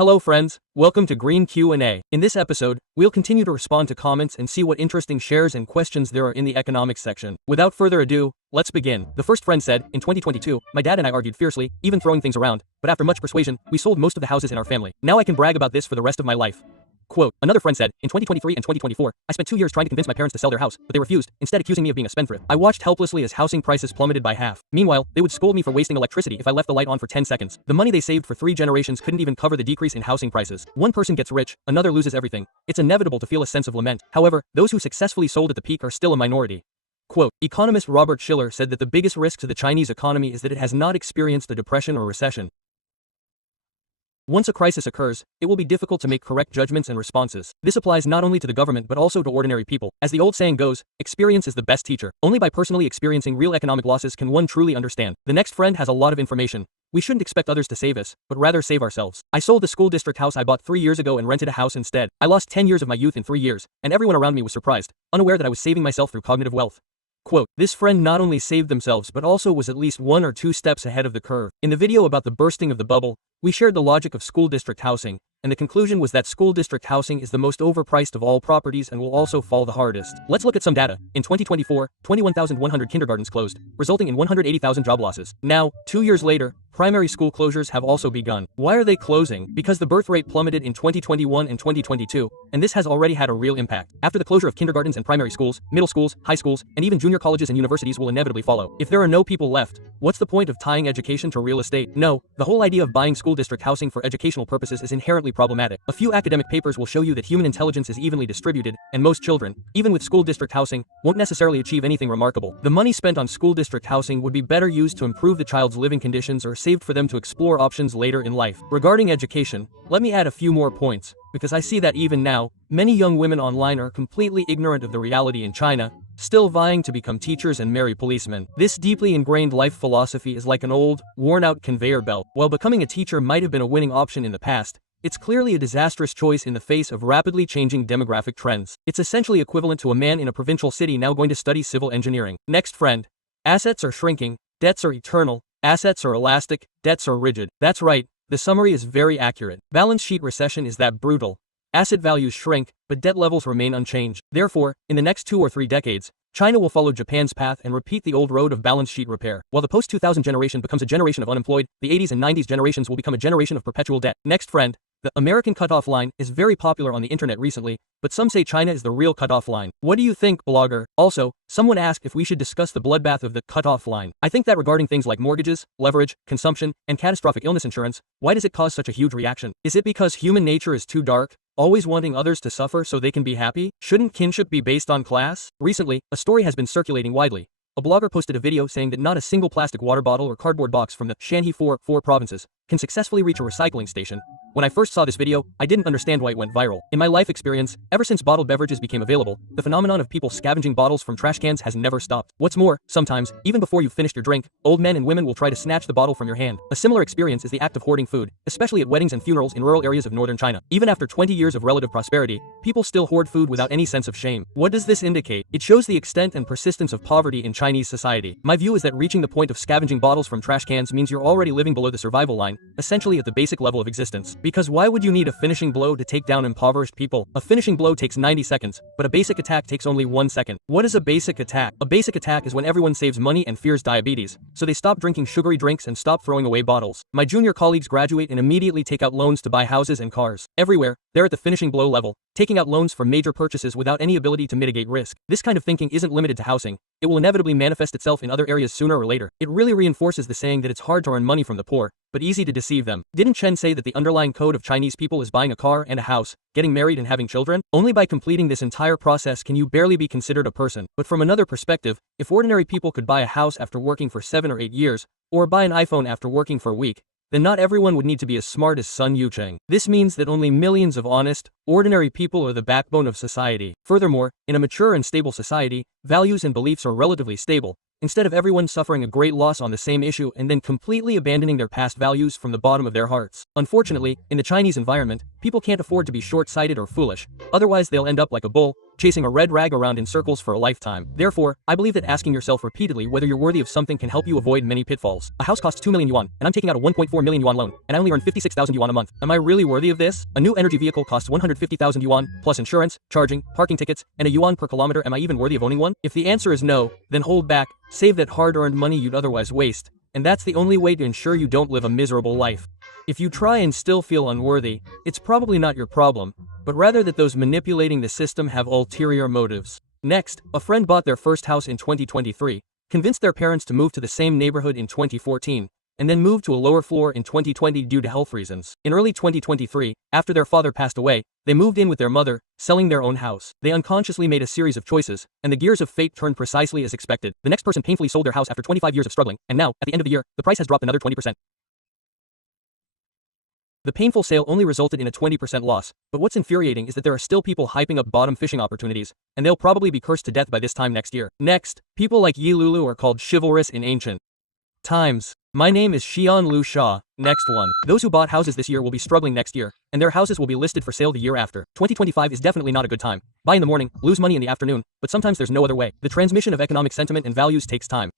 Hello friends, welcome to Green Q&A. In this episode, we'll continue to respond to comments and see what interesting shares and questions there are in the economics section. Without further ado, let's begin. The first friend said, in 2022, my dad and I argued fiercely, even throwing things around, but after much persuasion, we sold most of the houses in our family. Now I can brag about this for the rest of my life. Quote, another friend said, in 2023 and 2024, I spent 2 years trying to convince my parents to sell their house, but they refused, instead accusing me of being a spendthrift. I watched helplessly as housing prices plummeted by half. Meanwhile, they would scold me for wasting electricity if I left the light on for 10 seconds. The money they saved for 3 generations couldn't even cover the decrease in housing prices. One person gets rich, another loses everything. It's inevitable to feel a sense of lament. However, those who successfully sold at the peak are still a minority. Quote, economist Robert Shiller said that the biggest risk to the Chinese economy is that it has not experienced a depression or recession. Once a crisis occurs, it will be difficult to make correct judgments and responses. This applies not only to the government but also to ordinary people. As the old saying goes, experience is the best teacher. Only by personally experiencing real economic losses can one truly understand. The next friend has a lot of information. We shouldn't expect others to save us, but rather save ourselves. I sold the school district house I bought 3 years ago and rented a house instead. I lost 10 years of my youth in 3 years, and everyone around me was surprised, unaware that I was saving myself through cognitive wealth. Quote, this friend not only saved themselves but also was at least 1 or 2 steps ahead of the curve. In the video about the bursting of the bubble, we shared the logic of school district housing, and the conclusion was that school district housing is the most overpriced of all properties and will also fall the hardest. Let's look at some data. In 2024, 21,100 kindergartens closed, resulting in 180,000 job losses. Now, 2 years later, primary school closures have also begun. Why are they closing? Because the birth rate plummeted in 2021 and 2022, and this has already had a real impact. After the closure of kindergartens and primary schools, middle schools, high schools, and even junior colleges and universities will inevitably follow. If there are no people left, what's the point of tying education to real estate? No, the whole idea of buying school district housing for educational purposes is inherently problematic. A few academic papers will show you that human intelligence is evenly distributed, and most children, even with school district housing, won't necessarily achieve anything remarkable. The money spent on school district housing would be better used to improve the child's living conditions or saved for them to explore options later in life. Regarding education, let me add a few more points, because I see that even now, many young women online are completely ignorant of the reality in China, still vying to become teachers and marry policemen. This deeply ingrained life philosophy is like an old, worn-out conveyor belt. While becoming a teacher might have been a winning option in the past, it's clearly a disastrous choice in the face of rapidly changing demographic trends. It's essentially equivalent to a man in a provincial city now going to study civil engineering. Next friend. Assets are shrinking, debts are eternal, assets are elastic, debts are rigid. That's right, the summary is very accurate. Balance sheet recession is that brutal. Asset values shrink, but debt levels remain unchanged. Therefore, in the next 2 or 3 decades, China will follow Japan's path and repeat the old road of balance sheet repair. While the post-2000 generation becomes a generation of unemployed, the 80s and 90s generations will become a generation of perpetual debt. Next friend. The American cutoff line is very popular on the internet recently, but some say China is the real cutoff line. What do you think, blogger? Also, someone asked if we should discuss the bloodbath of the cutoff line. I think that regarding things like mortgages, leverage, consumption, and catastrophic illness insurance, why does it cause such a huge reaction? Is it because human nature is too dark, always wanting others to suffer so they can be happy? Shouldn't kinship be based on class? Recently, a story has been circulating widely. A blogger posted a video saying that not a single plastic water bottle or cardboard box from the Shanxi 4 provinces can successfully reach a recycling station. When I first saw this video, I didn't understand why it went viral. In my life experience, ever since bottled beverages became available, the phenomenon of people scavenging bottles from trash cans has never stopped. What's more, sometimes, even before you've finished your drink, old men and women will try to snatch the bottle from your hand. A similar experience is the act of hoarding food, especially at weddings and funerals in rural areas of northern China. Even after 20 years of relative prosperity, people still hoard food without any sense of shame. What does this indicate? It shows the extent and persistence of poverty in Chinese society. My view is that reaching the point of scavenging bottles from trash cans means you're already living below the survival line, essentially at the basic level of existence. Because why would you need a finishing blow to take down impoverished people? A finishing blow takes 90 seconds, but a basic attack takes only 1 second. What is a basic attack? A basic attack is when everyone saves money and fears diabetes, so they stop drinking sugary drinks and stop throwing away bottles. My junior colleagues graduate and immediately take out loans to buy houses and cars. Everywhere, they're at the finishing blow level, taking out loans for major purchases without any ability to mitigate risk. This kind of thinking isn't limited to housing. It will inevitably manifest itself in other areas sooner or later. It really reinforces the saying that it's hard to earn money from the poor, but easy to deceive them. Didn't Chen say that the underlying code of Chinese people is buying a car and a house, getting married and having children? Only by completing this entire process can you barely be considered a person. But from another perspective, if ordinary people could buy a house after working for 7 or 8 years, or buy an iPhone after working for a week, then not everyone would need to be as smart as Sun Yucheng. This means that only millions of honest, ordinary people are the backbone of society. Furthermore, in a mature and stable society, values and beliefs are relatively stable, instead of everyone suffering a great loss on the same issue and then completely abandoning their past values from the bottom of their hearts. Unfortunately, in the Chinese environment, people can't afford to be short-sighted or foolish, otherwise they'll end up like a bull, chasing a red rag around in circles for a lifetime. Therefore, I believe that asking yourself repeatedly whether you're worthy of something can help you avoid many pitfalls. A house costs 2 million yuan, and I'm taking out a 1.4 million yuan loan, and I only earn 56,000 yuan a month. Am I really worthy of this? A new energy vehicle costs 150,000 yuan, plus insurance, charging, parking tickets, and a yuan per kilometer. Am I even worthy of owning one? If the answer is no, then hold back, save that hard-earned money you'd otherwise waste. And that's the only way to ensure you don't live a miserable life. If you try and still feel unworthy, it's probably not your problem, but rather that those manipulating the system have ulterior motives. Next, a friend bought their first house in 2023, convinced their parents to move to the same neighborhood in 2014, and then moved to a lower floor in 2020 due to health reasons. In early 2023, after their father passed away, they moved in with their mother, selling their own house. They unconsciously made a series of choices, and the gears of fate turned precisely as expected. The next person painfully sold their house after 25 years of struggling, and now, at the end of the year, the price has dropped another 20%. The painful sale only resulted in a 20% loss, but what's infuriating is that there are still people hyping up bottom fishing opportunities, and they'll probably be cursed to death by this time next year. Next, people like Yi Lulu are called chivalrous in ancient times. My name is Xian Lu Sha. Next one. Those who bought houses this year will be struggling next year, and their houses will be listed for sale the year after. 2025 is definitely not a good time. Buy in the morning, lose money in the afternoon, but sometimes there's no other way. The transmission of economic sentiment and values takes time.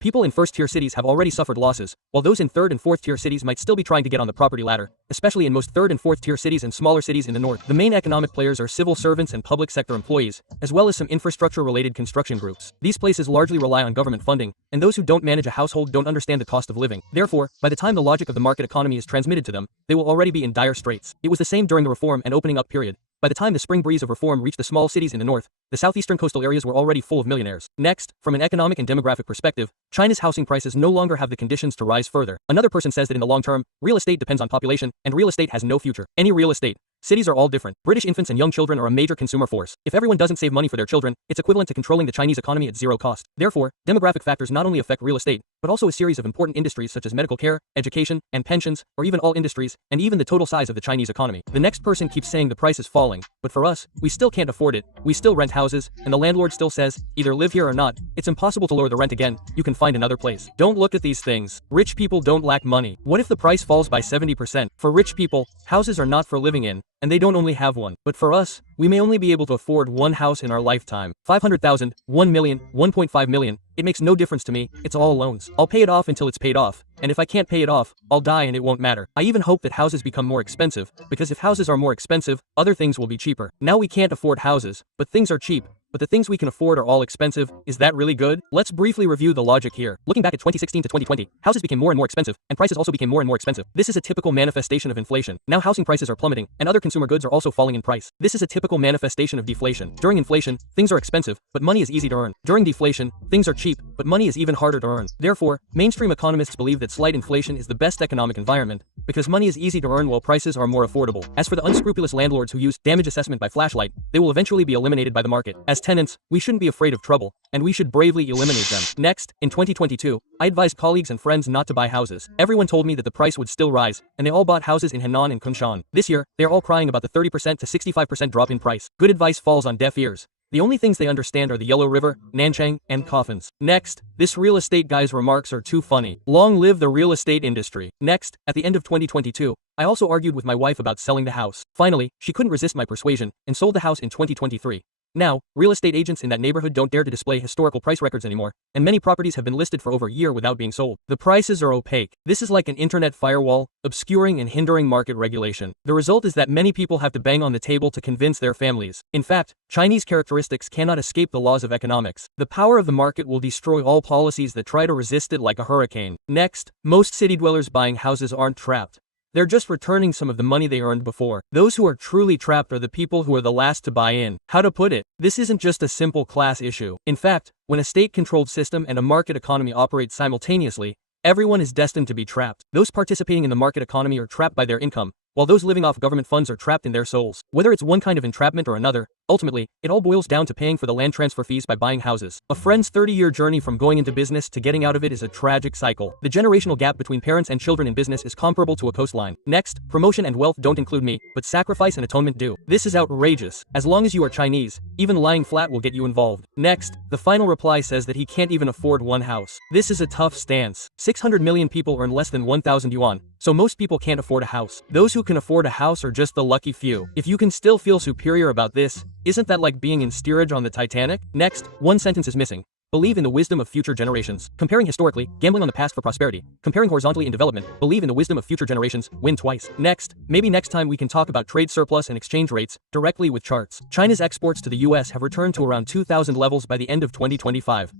People in first-tier cities have already suffered losses, while those in third and fourth-tier cities might still be trying to get on the property ladder, especially in most third and fourth-tier cities and smaller cities in the north. The main economic players are civil servants and public sector employees, as well as some infrastructure-related construction groups. These places largely rely on government funding, and those who don't manage a household don't understand the cost of living. Therefore, by the time the logic of the market economy is transmitted to them, they will already be in dire straits. It was the same during the reform and opening up period. By the time the spring breeze of reform reached the small cities in the north, the southeastern coastal areas were already full of millionaires. Next, from an economic and demographic perspective, China's housing prices no longer have the conditions to rise further. Another person says that in the long term, real estate depends on population, and real estate has no future. Any real estate. Cities are all different. British infants and young children are a major consumer force. If everyone doesn't save money for their children, it's equivalent to controlling the Chinese economy at zero cost. Therefore, demographic factors not only affect real estate, but also a series of important industries such as medical care, education, and pensions, or even all industries, and even the total size of the Chinese economy. The next person keeps saying the price is falling, but for us, we still can't afford it. We still rent houses, and the landlord still says, either live here or not. It's impossible to lower the rent again. You can find another place. Don't look at these things. Rich people don't lack money. What if the price falls by 70%? For rich people, houses are not for living in, and they don't only have one. But for us, we may only be able to afford one house in our lifetime. 500,000, 1 million, 1.5 million. It makes no difference to me. It's all loans. I'll pay it off until it's paid off. And if I can't pay it off, I'll die and it won't matter. I even hope that houses become more expensive, because if houses are more expensive, other things will be cheaper. Now we can't afford houses, but things are cheap. But the things we can afford are all expensive. Is that really good? Let's briefly review the logic here. Looking back at 2016 to 2020, houses became more and more expensive, and prices also became more and more expensive. This is a typical manifestation of inflation. Now housing prices are plummeting, and other consumer goods are also falling in price. This is a typical manifestation of deflation. During inflation, things are expensive, but money is easy to earn. During deflation, things are cheap, but money is even harder to earn. Therefore, mainstream economists believe that slight inflation is the best economic environment, because money is easy to earn while prices are more affordable. As for the unscrupulous landlords who use damage assessment by flashlight, they will eventually be eliminated by the market. As tenants, we shouldn't be afraid of trouble, and we should bravely eliminate them. Next, in 2022, I advised colleagues and friends not to buy houses. Everyone told me that the price would still rise, and they all bought houses in Henan and Kunshan. This year, they are all crying about the 30% to 65% drop in price. Good advice falls on deaf ears. The only things they understand are the Yellow River, Nanchang, and coffins. Next, this real estate guy's remarks are too funny. Long live the real estate industry. Next, at the end of 2022, I also argued with my wife about selling the house. Finally, she couldn't resist my persuasion, and sold the house in 2023. Now, real estate agents in that neighborhood don't dare to display historical price records anymore, and many properties have been listed for over a year without being sold. The prices are opaque. This is like an internet firewall, obscuring and hindering market regulation. The result is that many people have to bang on the table to convince their families. In fact, Chinese characteristics cannot escape the laws of economics. The power of the market will destroy all policies that try to resist it like a hurricane. Next, most city dwellers buying houses aren't trapped. They're just returning some of the money they earned before. Those who are truly trapped are the people who are the last to buy in. How to put it? This isn't just a simple class issue. In fact, when a state-controlled system and a market economy operate simultaneously, everyone is destined to be trapped. Those participating in the market economy are trapped by their income, while those living off government funds are trapped in their souls. Whether it's one kind of entrapment or another, ultimately, it all boils down to paying for the land transfer fees by buying houses. A friend's 30-year journey from going into business to getting out of it is a tragic cycle. The generational gap between parents and children in business is comparable to a coastline. Next, promotion and wealth don't include me, but sacrifice and atonement do. This is outrageous. As long as you are Chinese, even lying flat will get you involved. Next, the final reply says that he can't even afford one house. This is a tough stance. 600 million people earn less than 1,000 yuan, so most people can't afford a house. Those who can afford a house are just the lucky few. If you can still feel superior about this, isn't that like being in steerage on the Titanic? Next, one sentence is missing. Believe in the wisdom of future generations. Comparing historically, gambling on the past for prosperity. Comparing horizontally in development, believe in the wisdom of future generations, win twice. Next, maybe next time we can talk about trade surplus and exchange rates, directly with charts. China's exports to the US have returned to around 2000 levels by the end of 2025.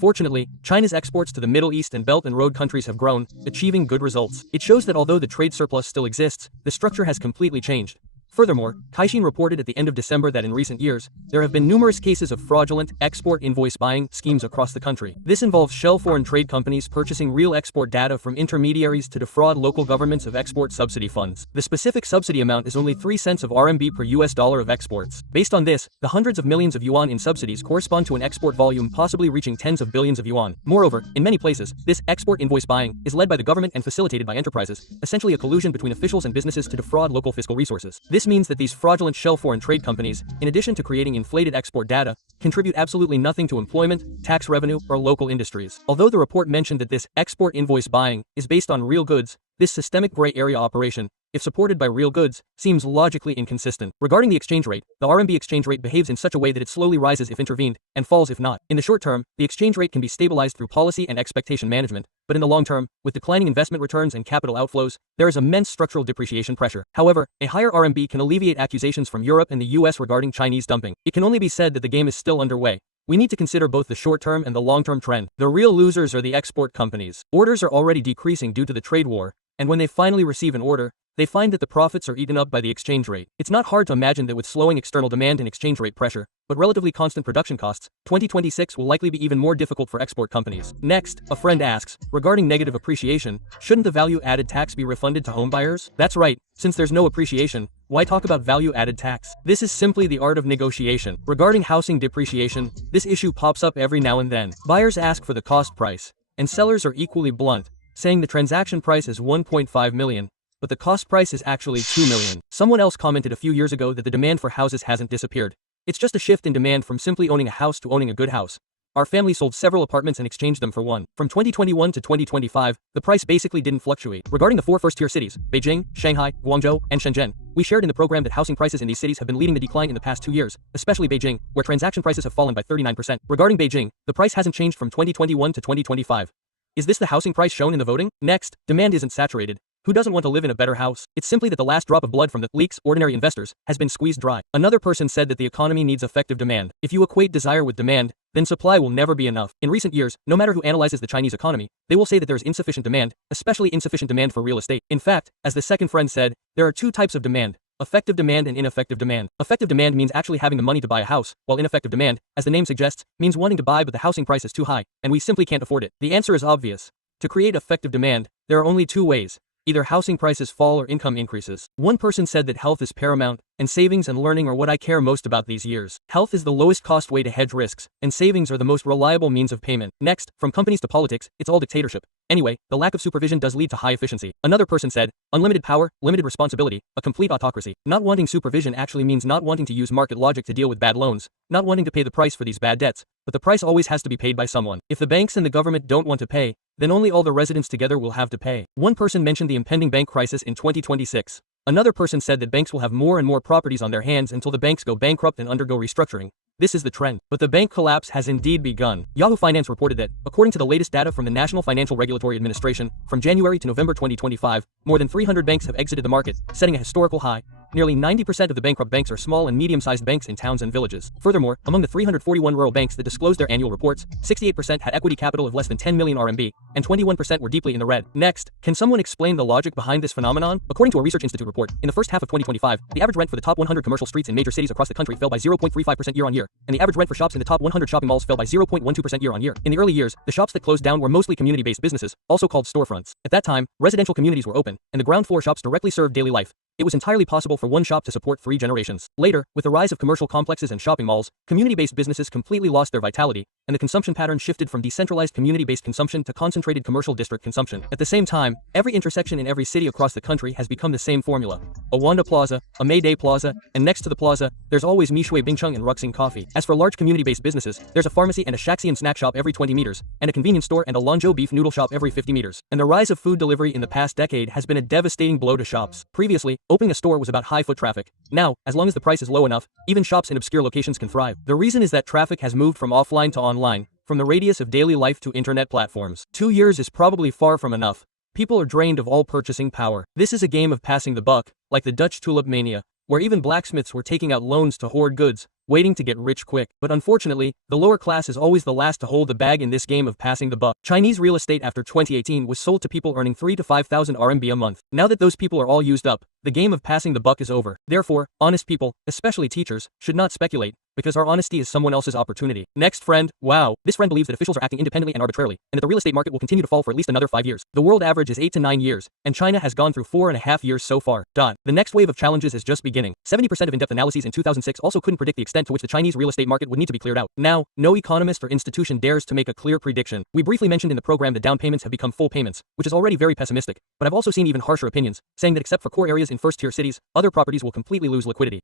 Fortunately, China's exports to the Middle East and Belt and Road countries have grown, achieving good results. It shows that although the trade surplus still exists, the structure has completely changed. Furthermore, Caixin reported at the end of December that in recent years, there have been numerous cases of fraudulent export invoice buying schemes across the country. This involves shell foreign trade companies purchasing real export data from intermediaries to defraud local governments of export subsidy funds. The specific subsidy amount is only 3 cents of RMB per US dollar of exports. Based on this, the hundreds of millions of yuan in subsidies correspond to an export volume possibly reaching tens of billions of yuan. Moreover, in many places, this export invoice buying is led by the government and facilitated by enterprises, essentially a collusion between officials and businesses to defraud local fiscal resources. This means that these fraudulent shell foreign trade companies, in addition to creating inflated export data, contribute absolutely nothing to employment, tax revenue, or local industries. Although the report mentioned that this export invoice buying is based on real goods, this systemic gray area operation, if supported by real goods, seems logically inconsistent. Regarding the exchange rate, the RMB exchange rate behaves in such a way that it slowly rises if intervened, and falls if not. In the short term, the exchange rate can be stabilized through policy and expectation management, but in the long term, with declining investment returns and capital outflows, there is immense structural depreciation pressure. However, a higher RMB can alleviate accusations from Europe and the US regarding Chinese dumping. It can only be said that the game is still underway. We need to consider both the short-term and the long-term trend. The real losers are the export companies. Orders are already decreasing due to the trade war, and when they finally receive an order, they find that the profits are eaten up by the exchange rate. It's not hard to imagine that with slowing external demand and exchange rate pressure, but relatively constant production costs, 2026 will likely be even more difficult for export companies. Next, a friend asks, regarding negative appreciation, shouldn't the value-added tax be refunded to homebuyers? That's right, since there's no appreciation, why talk about value-added tax? This is simply the art of negotiation. Regarding housing depreciation, this issue pops up every now and then. Buyers ask for the cost price, and sellers are equally blunt, saying the transaction price is 1.5 million. But the cost price is actually 2 million. Someone else commented a few years ago that the demand for houses hasn't disappeared. It's just a shift in demand from simply owning a house to owning a good house. Our family sold several apartments and exchanged them for one. From 2021 to 2025, the price basically didn't fluctuate. Regarding the 4 first-tier cities, Beijing, Shanghai, Guangzhou, and Shenzhen, we shared in the program that housing prices in these cities have been leading the decline in the past 2 years, especially Beijing, where transaction prices have fallen by 39%. Regarding Beijing, the price hasn't changed from 2021 to 2025. Is this the housing price shown in the voting? Next, demand isn't saturated. Who doesn't want to live in a better house? It's simply that the last drop of blood from the leaks, ordinary investors, has been squeezed dry. Another person said that the economy needs effective demand. If you equate desire with demand, then supply will never be enough. In recent years, no matter who analyzes the Chinese economy, they will say that there is insufficient demand, especially insufficient demand for real estate. In fact, as the second friend said, there are 2 types of demand: effective demand and ineffective demand. Effective demand means actually having the money to buy a house, while ineffective demand, as the name suggests, means wanting to buy but the housing price is too high, and we simply can't afford it. The answer is obvious. To create effective demand, there are only 2 ways. Either housing prices fall or income increases. One person said that health is paramount, and savings and learning are what I care most about these years. Health is the lowest cost way to hedge risks, and savings are the most reliable means of payment. Next, from companies to politics, it's all dictatorship. Anyway, the lack of supervision does lead to high efficiency. Another person said, unlimited power, limited responsibility, a complete autocracy. Not wanting supervision actually means not wanting to use market logic to deal with bad loans, not wanting to pay the price for these bad debts, but the price always has to be paid by someone. If the banks and the government don't want to pay, then only all the residents together will have to pay. One person mentioned the impending bank crisis in 2026. Another person said that banks will have more and more properties on their hands until the banks go bankrupt and undergo restructuring. This is the trend. But the bank collapse has indeed begun. Yahoo Finance reported that, according to the latest data from the National Financial Regulatory Administration, from January to November 2025, more than 300 banks have exited the market, setting a historical high. Nearly 90% of the bankrupt banks are small and medium-sized banks in towns and villages. Furthermore, among the 341 rural banks that disclosed their annual reports, 68% had equity capital of less than 10 million RMB, and 21% were deeply in the red. Next, can someone explain the logic behind this phenomenon? According to a Research Institute report, in the first half of 2025, the average rent for the top 100 commercial streets in major cities across the country fell by 0.35% year-on-year, and the average rent for shops in the top 100 shopping malls fell by 0.12% year-on-year. In the early years, the shops that closed down were mostly community-based businesses, also called storefronts. At that time, residential communities were open, and the ground floor shops directly served daily life. It was entirely possible for one shop to support 3 generations. Later, with the rise of commercial complexes and shopping malls, community-based businesses completely lost their vitality, and the consumption pattern shifted from decentralized community-based consumption to concentrated commercial district consumption. At the same time, every intersection in every city across the country has become the same formula. a Wanda Plaza, a Mayday Plaza, and next to the plaza, there's always Mishui Bingcheng and Ruxing Coffee. As for large community-based businesses, there's a pharmacy and a Shaxian snack shop every 20 meters, and a convenience store and a Lanzhou beef noodle shop every 50 meters. And the rise of food delivery in the past decade has been a devastating blow to shops. Previously, opening a store was about high foot traffic. Now, as long as the price is low enough, even shops in obscure locations can thrive. The reason is that traffic has moved from offline to online, from the radius of daily life to internet platforms. 2 years is probably far from enough. People are drained of all purchasing power. This is a game of passing the buck, like the Dutch tulip mania, where even blacksmiths were taking out loans to hoard goods, waiting to get rich quick. But unfortunately, the lower class is always the last to hold the bag in this game of passing the buck. Chinese real estate after 2018 was sold to people earning 3 to 5,000 RMB a month. Now that those people are all used up, the game of passing the buck is over. Therefore, honest people, especially teachers, should not speculate, because our honesty is someone else's opportunity. Next friend, wow. This friend believes that officials are acting independently and arbitrarily, and that the real estate market will continue to fall for at least another 5 years. The world average is 8 to 9 years, and China has gone through 4.5 years so far. The next wave of challenges is just beginning. 70% of in-depth analyses in 2006 also couldn't predict the extent to which the Chinese real estate market would need to be cleared out. Now, no economist or institution dares to make a clear prediction. We briefly mentioned in the program that down payments have become full payments, which is already very pessimistic, but I've also seen even harsher opinions, saying that except for core areas in first-tier cities, other properties will completely lose liquidity.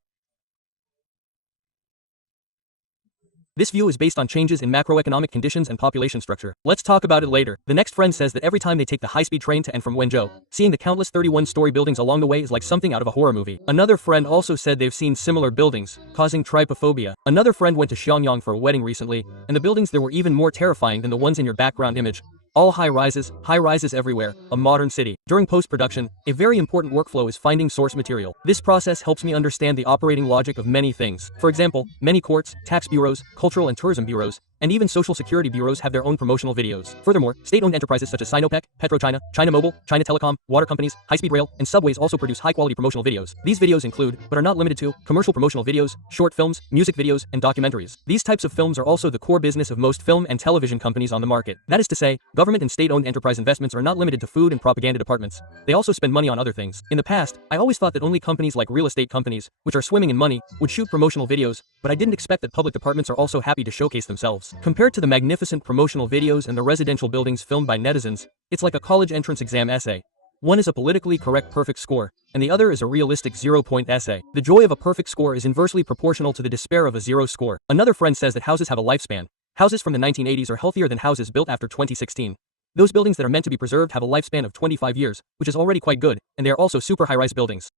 This view is based on changes in macroeconomic conditions and population structure. Let's talk about it later. The next friend says that every time they take the high-speed train to and from Wenzhou, seeing the countless 31-story buildings along the way is like something out of a horror movie. Another friend also said they've seen similar buildings, causing trypophobia. Another friend went to Xiangyang for a wedding recently, and the buildings there were even more terrifying than the ones in your background image. All high rises everywhere, a modern city. During post-production, a very important workflow is finding source material. This process helps me understand the operating logic of many things. For example, many courts, tax bureaus, cultural and tourism bureaus, and even social security bureaus have their own promotional videos. Furthermore, state-owned enterprises such as Sinopec, PetroChina, China Mobile, China Telecom, water companies, high-speed rail, and subways also produce high-quality promotional videos. These videos include, but are not limited to, commercial promotional videos, short films, music videos, and documentaries. These types of films are also the core business of most film and television companies on the market. That is to say, government and state-owned enterprise investments are not limited to food and propaganda departments. They also spend money on other things. In the past, I always thought that only companies like real estate companies, which are swimming in money, would shoot promotional videos, but I didn't expect that public departments are also happy to showcase themselves. Compared to the magnificent promotional videos and the residential buildings filmed by netizens, it's like a college entrance exam essay. One is a politically correct perfect score, and the other is a realistic 0-point essay. The joy of a perfect score is inversely proportional to the despair of a 0 score. Another friend says that houses have a lifespan. Houses from the 1980s are healthier than houses built after 2016. Those buildings that are meant to be preserved have a lifespan of 25 years, which is already quite good, and they are also super high-rise buildings.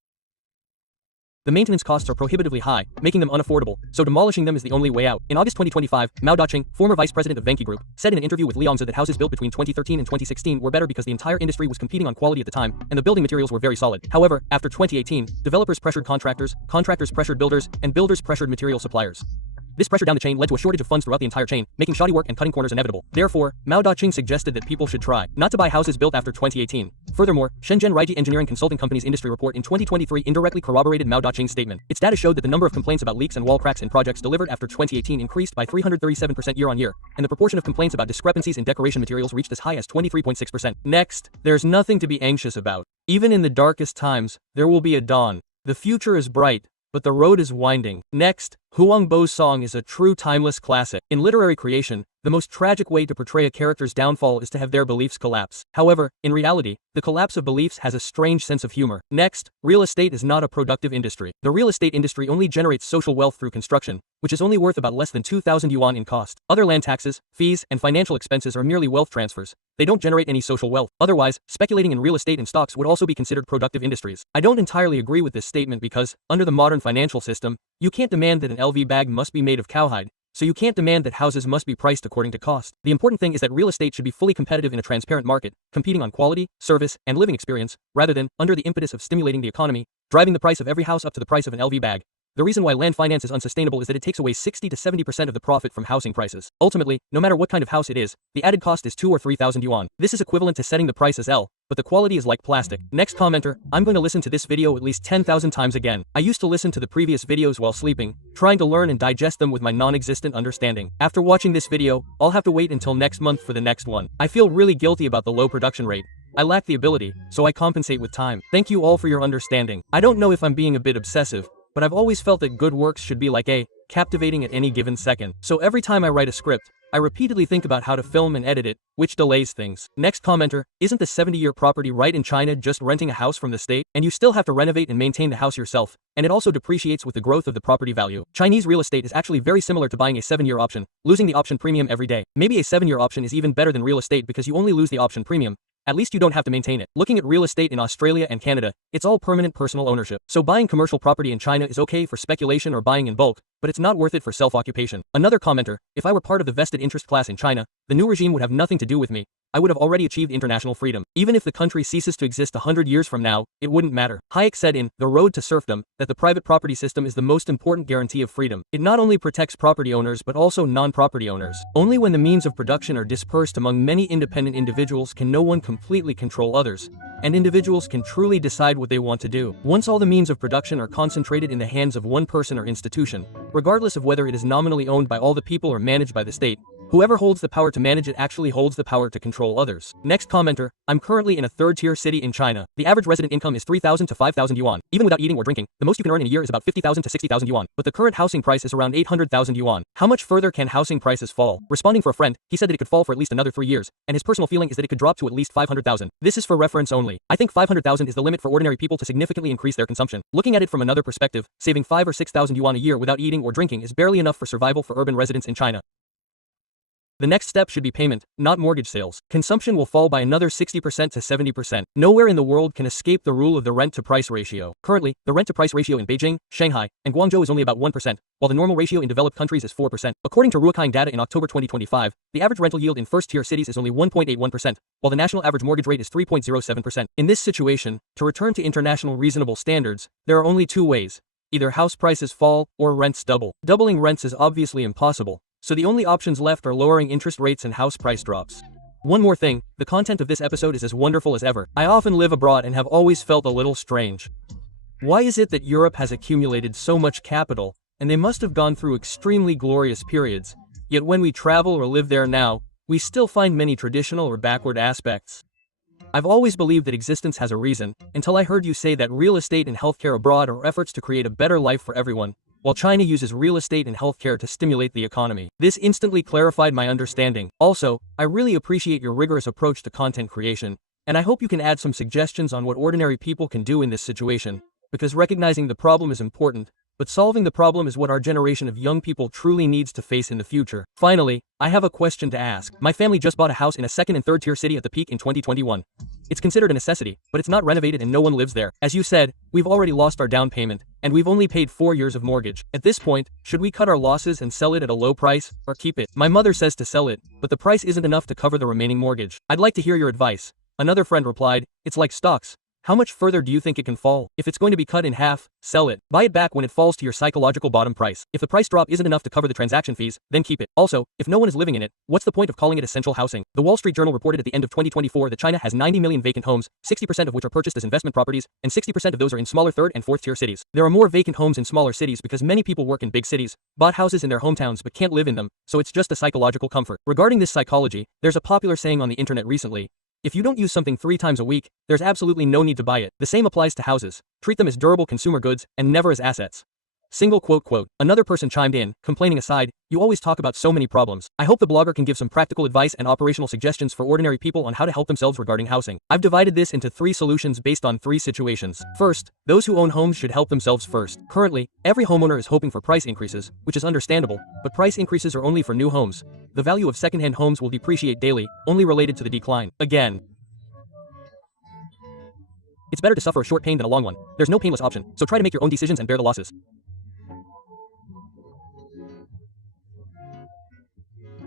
The maintenance costs are prohibitively high, making them unaffordable, so demolishing them is the only way out. In August 2025, Mao Daqing, former vice president of Venki Group, said in an interview with Liangzi that houses built between 2013 and 2016 were better because the entire industry was competing on quality at the time, and the building materials were very solid. However, after 2018, developers pressured contractors, contractors pressured builders, and builders pressured material suppliers. This pressure down the chain led to a shortage of funds throughout the entire chain, making shoddy work and cutting corners inevitable. Therefore, Mao Daqing suggested that people should try not to buy houses built after 2018. Furthermore, Shenzhen Raiji Engineering Consulting Company's industry report in 2023 indirectly corroborated Mao Daqing's statement. Its data showed that the number of complaints about leaks and wall cracks in projects delivered after 2018 increased by 337% year-on-year, and the proportion of complaints about discrepancies in decoration materials reached as high as 23.6%. Next, there's nothing to be anxious about. Even in the darkest times, there will be a dawn. The future is bright, but the road is winding. Next, Huang Bo's song is a true timeless classic. In literary creation, the most tragic way to portray a character's downfall is to have their beliefs collapse. However, in reality, the collapse of beliefs has a strange sense of humor. Next, real estate is not a productive industry. The real estate industry only generates social wealth through construction, which is only worth about less than 2,000 yuan in cost. Other land taxes, fees, and financial expenses are merely wealth transfers. They don't generate any social wealth. Otherwise, speculating in real estate and stocks would also be considered productive industries. I don't entirely agree with this statement because, under the modern financial system, you can't demand that an LV bag must be made of cowhide, so you can't demand that houses must be priced according to cost. The important thing is that real estate should be fully competitive in a transparent market, competing on quality, service, and living experience, rather than, under the impetus of stimulating the economy, driving the price of every house up to the price of an LV bag. The reason why land finance is unsustainable is that it takes away 60 to 70% of the profit from housing prices. Ultimately, no matter what kind of house it is, the added cost is 2 or 3,000 yuan. This is equivalent to setting the price as L, but the quality is like plastic. Next commenter, I'm going to listen to this video at least 10,000 times again. I used to listen to the previous videos while sleeping, trying to learn and digest them with my non-existent understanding. After watching this video, I'll have to wait until next month for the next one. I feel really guilty about the low production rate. I lack the ability, so I compensate with time. Thank you all for your understanding. I don't know if I'm being a bit obsessive, but I've always felt that good works should be like captivating at any given second. So every time I write a script, I repeatedly think about how to film and edit it, which delays things. Next commenter, isn't the 70-year property right in China just renting a house from the state? And you still have to renovate and maintain the house yourself, and it also depreciates with the growth of the property value. Chinese real estate is actually very similar to buying a 7-year option, losing the option premium every day. Maybe a 7-year option is even better than real estate because you only lose the option premium. At least you don't have to maintain it. Looking at real estate in Australia and Canada, it's all permanent personal ownership. So buying commercial property in China is okay for speculation or buying in bulk, but it's not worth it for self-occupation. Another commenter, if I were part of the vested interest class in China, the new regime would have nothing to do with me. I would have already achieved international freedom. Even if the country ceases to exist 100 years from now, it wouldn't matter. Hayek said in The Road to Serfdom that the private property system is the most important guarantee of freedom. It not only protects property owners but also non-property owners. Only when the means of production are dispersed among many independent individuals can no one completely control others, and individuals can truly decide what they want to do. Once all the means of production are concentrated in the hands of one person or institution, regardless of whether it is nominally owned by all the people or managed by the state, whoever holds the power to manage it actually holds the power to control others. Next commenter, I'm currently in a third-tier city in China. The average resident income is 3,000 to 5,000 yuan. Even without eating or drinking, the most you can earn in a year is about 50,000 to 60,000 yuan. But the current housing price is around 800,000 yuan. How much further can housing prices fall? Responding for a friend, he said that it could fall for at least another 3 years, and his personal feeling is that it could drop to at least 500,000. This is for reference only. I think 500,000 is the limit for ordinary people to significantly increase their consumption. Looking at it from another perspective, saving 5 or 6,000 yuan a year without eating or drinking is barely enough for survival for urban residents in China. The next step should be payment, not mortgage sales. Consumption will fall by another 60% to 70%. Nowhere in the world can escape the rule of the rent-to-price ratio. Currently, the rent-to-price ratio in Beijing, Shanghai, and Guangzhou is only about 1%, while the normal ratio in developed countries is 4%. According to Ruokine data in October 2025, the average rental yield in first-tier cities is only 1.81%, while the national average mortgage rate is 3.07%. In this situation, to return to international reasonable standards, there are only 2 ways. Either house prices fall or rents double. Doubling rents is obviously impossible, so the only options left are lowering interest rates and house price drops. One more thing, the content of this episode is as wonderful as ever. I often live abroad and have always felt a little strange. Why is it that Europe has accumulated so much capital, and they must have gone through extremely glorious periods, yet when we travel or live there now, we still find many traditional or backward aspects? I've always believed that existence has a reason, until I heard you say that real estate and healthcare abroad are efforts to create a better life for everyone, while China uses real estate and healthcare to stimulate the economy. This instantly clarified my understanding. Also, I really appreciate your rigorous approach to content creation, and I hope you can add some suggestions on what ordinary people can do in this situation, because recognizing the problem is important, but solving the problem is what our generation of young people truly needs to face in the future. Finally, I have a question to ask. My family just bought a house in a second and third tier city at the peak in 2021. It's considered a necessity, but it's not renovated and no one lives there. As you said, we've already lost our down payment, and we've only paid 4 years of mortgage. At this point, should we cut our losses and sell it at a low price, or keep it? My mother says to sell it, but the price isn't enough to cover the remaining mortgage. I'd like to hear your advice. Another friend replied, it's like stocks. How much further do you think it can fall? If it's going to be cut in half, sell it. Buy it back when it falls to your psychological bottom price. If the price drop isn't enough to cover the transaction fees, then keep it. Also, if no one is living in it, what's the point of calling it essential housing? The Wall Street Journal reported at the end of 2024 that China has 90 million vacant homes, 60% of which are purchased as investment properties, and 60% of those are in smaller third and fourth tier cities. There are more vacant homes in smaller cities because many people work in big cities, bought houses in their hometowns but can't live in them, so it's just a psychological comfort. Regarding this psychology, there's a popular saying on the internet recently: if you don't use something 3 times a week, there's absolutely no need to buy it. The same applies to houses. Treat them as durable consumer goods, and never as assets. Single quote. Another person chimed in, complaining aside, you always talk about so many problems. I hope the blogger can give some practical advice and operational suggestions for ordinary people on how to help themselves regarding housing. I've divided this into 3 solutions based on 3 situations. First, those who own homes should help themselves first. Currently, every homeowner is hoping for price increases, which is understandable, but price increases are only for new homes. The value of second-hand homes will depreciate daily, only related to the decline. Again, it's better to suffer a short pain than a long one. There's no painless option, so try to make your own decisions and bear the losses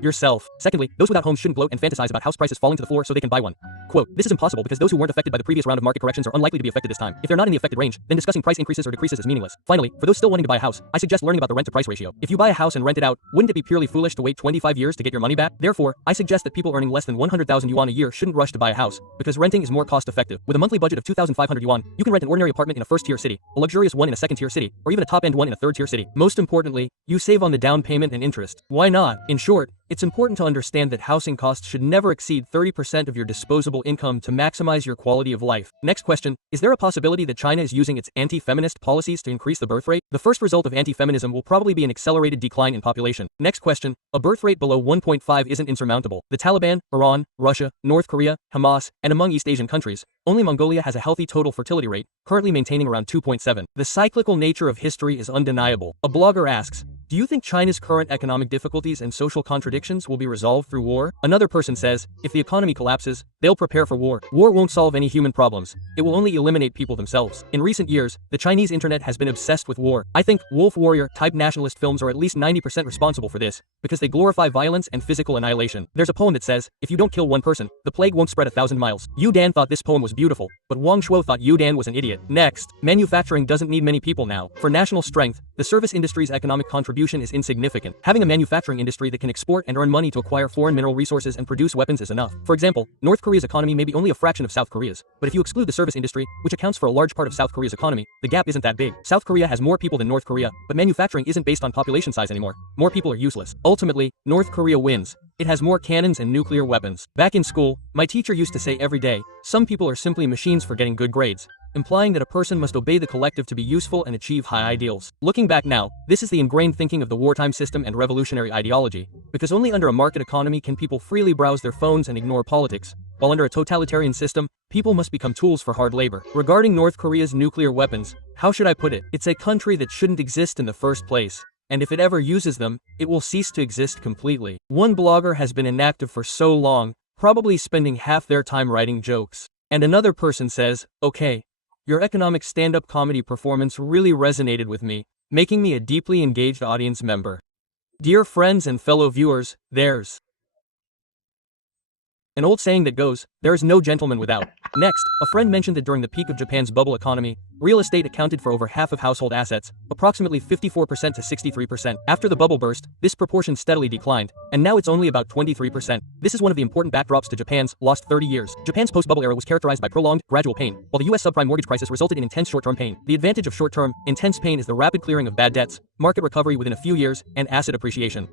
yourself. Secondly, those without homes shouldn't gloat and fantasize about house prices falling to the floor so they can buy one. Quote, this is impossible because those who weren't affected by the previous round of market corrections are unlikely to be affected this time. If they're not in the affected range, then discussing price increases or decreases is meaningless. Finally, for those still wanting to buy a house, I suggest learning about the rent-to-price ratio. If you buy a house and rent it out, wouldn't it be purely foolish to wait 25 years to get your money back? Therefore, I suggest that people earning less than 100,000 yuan a year shouldn't rush to buy a house, because renting is more cost-effective. With a monthly budget of 2,500 yuan, you can rent an ordinary apartment in a first-tier city, a luxurious one in a second-tier city, or even a top-end one in a third-tier city. Most importantly, you save on the down payment and interest. Why not? In short, it's important to understand that housing costs should never exceed 30% of your disposable income to maximize your quality of life. Next question, is there a possibility that China is using its anti-feminist policies to increase the birth rate? The first result of anti-feminism will probably be an accelerated decline in population. Next question, a birth rate below 1.5 isn't insurmountable. The Taliban, Iran, Russia, North Korea, Hamas, and among East Asian countries, only Mongolia has a healthy total fertility rate, currently maintaining around 2.7. The cyclical nature of history is undeniable. A blogger asks, do you think China's current economic difficulties and social contradictions will be resolved through war? Another person says, if the economy collapses, they'll prepare for war. War won't solve any human problems. It will only eliminate people themselves. In recent years, the Chinese internet has been obsessed with war. I think wolf warrior-type nationalist films are at least 90% responsible for this, because they glorify violence and physical annihilation. There's a poem that says, if you don't kill one person, the plague won't spread 1,000 miles. Yu Dan thought this poem was beautiful, but Wang Shuo thought Yu Dan was an idiot. Next, manufacturing doesn't need many people now. For national strength, the service industry's economic contribution is insignificant. Having a manufacturing industry that can export and earn money to acquire foreign mineral resources and produce weapons is enough. For example, North Korea's economy may be only a fraction of South Korea's, but if you exclude the service industry, which accounts for a large part of South Korea's economy, the gap isn't that big. South Korea has more people than North Korea, but manufacturing isn't based on population size anymore. More people are useless. Ultimately, North Korea wins. It has more cannons and nuclear weapons. Back in school, my teacher used to say every day, some people are simply machines for getting good grades, implying that a person must obey the collective to be useful and achieve high ideals. Looking back now, this is the ingrained thinking of the wartime system and revolutionary ideology, because only under a market economy can people freely browse their phones and ignore politics, while under a totalitarian system, people must become tools for hard labor. Regarding North Korea's nuclear weapons, how should I put it? It's a country that shouldn't exist in the first place, and if it ever uses them, it will cease to exist completely. One blogger has been inactive for so long, probably spending half their time writing jokes. And another person says, okay, your economic stand-up comedy performance really resonated with me, making me a deeply engaged audience member. Dear friends and fellow viewers, there's an old saying that goes, there's no gentleman without. Next, a friend mentioned that during the peak of Japan's bubble economy, real estate accounted for over half of household assets, approximately 54% to 63%. After the bubble burst, this proportion steadily declined, and now it's only about 23%. This is one of the important backdrops to Japan's lost 30 years. Japan's post-bubble era was characterized by prolonged, gradual pain, while the US subprime mortgage crisis resulted in intense short-term pain. The advantage of short-term, intense pain is the rapid clearing of bad debts, market recovery within a few years, and asset appreciation.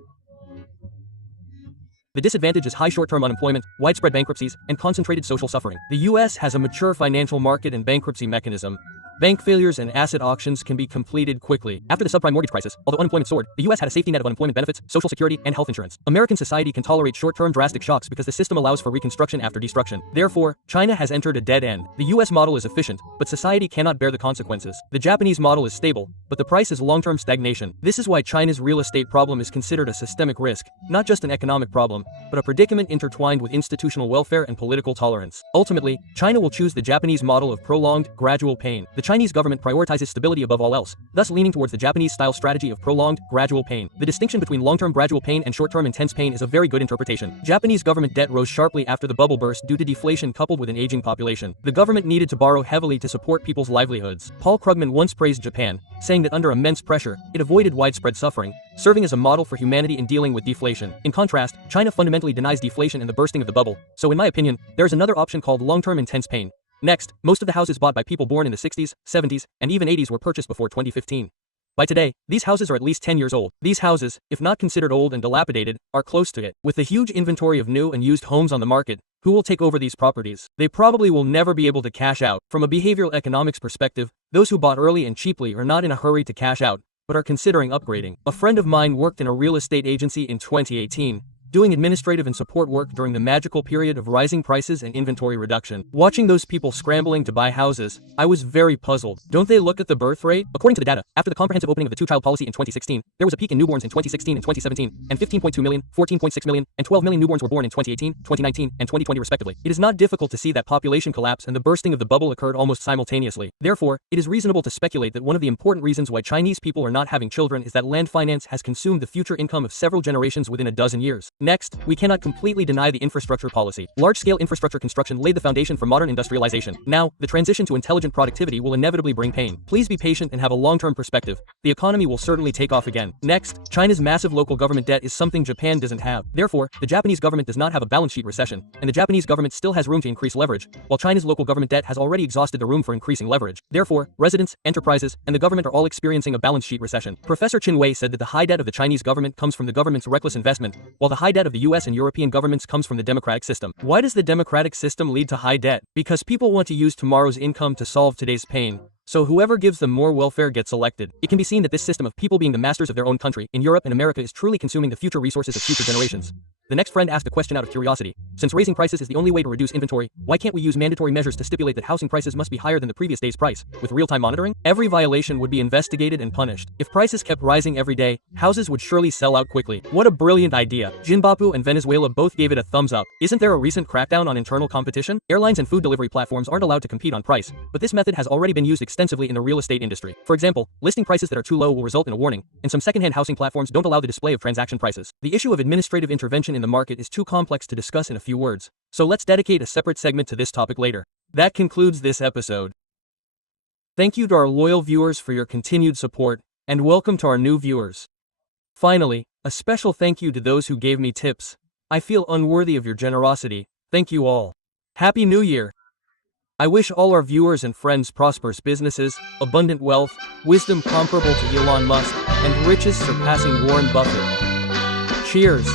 The disadvantage is high short-term unemployment, widespread bankruptcies, and concentrated social suffering. The US has a mature financial market and bankruptcy mechanism. Bank failures and asset auctions can be completed quickly. After the subprime mortgage crisis, although unemployment soared, the US had a safety net of unemployment benefits, social security, and health insurance. American society can tolerate short-term drastic shocks because the system allows for reconstruction after destruction. Therefore, China has entered a dead end. The US model is efficient, but society cannot bear the consequences. The Japanese model is stable, but the price is long-term stagnation. This is why China's real estate problem is considered a systemic risk, not just an economic problem, but a predicament intertwined with institutional welfare and political tolerance. Ultimately, China will choose the Japanese model of prolonged, gradual pain. The Chinese government prioritizes stability above all else, thus leaning towards the Japanese-style strategy of prolonged, gradual pain. The distinction between long-term gradual pain and short-term intense pain is a very good interpretation. Japanese government debt rose sharply after the bubble burst due to deflation coupled with an aging population. The government needed to borrow heavily to support people's livelihoods. Paul Krugman once praised Japan, saying that under immense pressure, it avoided widespread suffering, serving as a model for humanity in dealing with deflation. In contrast, China fundamentally denies deflation and the bursting of the bubble, so in my opinion, there is another option called long-term intense pain. Next, most of the houses bought by people born in the 60s, 70s, and even 80s were purchased before 2015. By today, these houses are at least 10 years old. These houses, if not considered old and dilapidated, are close to it. With the huge inventory of new and used homes on the market, who will take over these properties? They probably will never be able to cash out. From a behavioral economics perspective, those who bought early and cheaply are not in a hurry to cash out, but are considering upgrading. A friend of mine worked in a real estate agency in 2018, doing administrative and support work during the magical period of rising prices and inventory reduction. Watching those people scrambling to buy houses, I was very puzzled. Don't they look at the birth rate? According to the data, after the comprehensive opening of the two-child policy in 2016, there was a peak in newborns in 2016 and 2017, and 15.2 million, 14.6 million, and 12 million newborns were born in 2018, 2019, and 2020 respectively. It is not difficult to see that population collapse and the bursting of the bubble occurred almost simultaneously. Therefore, it is reasonable to speculate that one of the important reasons why Chinese people are not having children is that land finance has consumed the future income of several generations within a dozen years. Next, we cannot completely deny the infrastructure policy. Large-scale infrastructure construction laid the foundation for modern industrialization. Now, the transition to intelligent productivity will inevitably bring pain. Please be patient and have a long-term perspective. The economy will certainly take off again. Next, China's massive local government debt is something Japan doesn't have. Therefore, the Japanese government does not have a balance sheet recession, and the Japanese government still has room to increase leverage, while China's local government debt has already exhausted the room for increasing leverage. Therefore, residents, enterprises, and the government are all experiencing a balance sheet recession. Professor Qin Wei said that the high debt of the Chinese government comes from the government's reckless investment, while the high high debt of the US and European governments comes from the democratic system. Why does the democratic system lead to high debt? Because people want to use tomorrow's income to solve today's pain. So whoever gives them more welfare gets elected. It can be seen that this system of people being the masters of their own country in Europe and America is truly consuming the future resources of future generations. The next friend asked a question out of curiosity. Since raising prices is the only way to reduce inventory, why can't we use mandatory measures to stipulate that housing prices must be higher than the previous day's price? With real-time monitoring, every violation would be investigated and punished. If prices kept rising every day, houses would surely sell out quickly. What a brilliant idea. Zimbabwe and Venezuela both gave it a thumbs up. Isn't there a recent crackdown on internal competition? Airlines and food delivery platforms aren't allowed to compete on price, but this method has already been used extensively in the real estate industry. For example, listing prices that are too low will result in a warning, and some secondhand housing platforms don't allow the display of transaction prices. The issue of administrative intervention in the market is too complex to discuss in a few words, so let's dedicate a separate segment to this topic later. That concludes this episode. Thank you to our loyal viewers for your continued support, and welcome to our new viewers. Finally, a special thank you to those who gave me tips. I feel unworthy of your generosity. Thank you all. Happy New Year! I wish all our viewers and friends prosperous businesses, abundant wealth, wisdom comparable to Elon Musk, and riches surpassing Warren Buffett. Cheers!